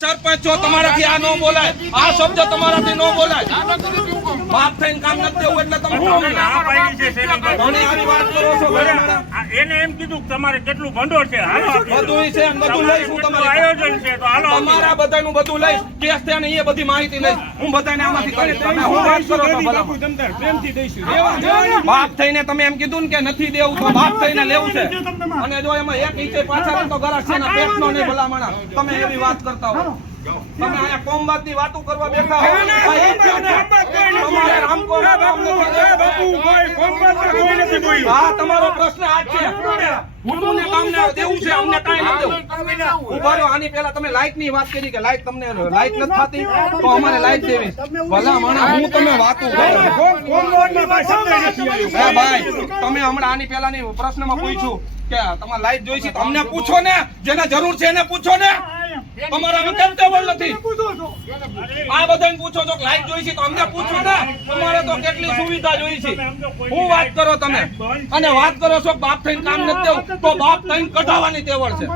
સરપંચ છો તમારાથી આ નો બોલાય, આ શબ્દ તમારાથી નો બોલાય. બાપ થઈને કામ નથી દેવું એટલે તમે ના પાડી છે શેરીમાં. ઘણી આવી વાત કરો છો. એને એમ કીધું કે તમારે કેટલું ભંડોળ છે હાલો બધું છે અને બધું લઈશ હું તમારી આયોજન છે તો હાલો તમારા બધાનું બધું લઈશ, કેસ છે ને એ બધી માહિતી લઈશ હું બધાને આમાંથી કરી. તમે હું વાત કરો છો ભલા પ્રેમથી દઈશું. બાપ થઈને તમે એમ કીધું ને કે નથી દેવું તો બાપ થઈને લેવું છે. અને જો એમાં એક ઈંચે પાછળ તો ગરાક છે ને પેટનો નહીં ભલામણા તમે એવી વાત કરતા હો. તમે અહીંયા કોમવાદની વાતો કરવા બેઠા હો. તમારે રામકો હા તમારો પ્રશ્ન આ જ છે. હુંને કામને દેવું છે, અમને કાંઈ નથી દેવું. ઉભા રહો, આની પહેલા તમે લાઈટ ની વાત કરી કે લાઈટ તમને લાઈટ નથી થતી તો અમારે લાઈટ દેવી. ભલા માણા હું તમે વાતો કરો. ભાઈ તમે હમણાં આની પહેલાની પ્રશ્નમાં પૂછ્યું કે તમારે લાઈટ જોઈ છે તો અમને પૂછો ને, જેને જરૂર છે એને પૂછો ને. તમારા કેમ ટેબલ નથી આ બધાને પૂછો છો લાઈટ જોઈ છે તો અમને પૂછો ને. તમારે તો કેટલી સુવિધા જોઈ છે. હું વાત કરો તમે અને વાત કરો છો બાપ થઈને કામ નથી દેવું તો બાપ થઈને કઢાવવાની તેવડ છે.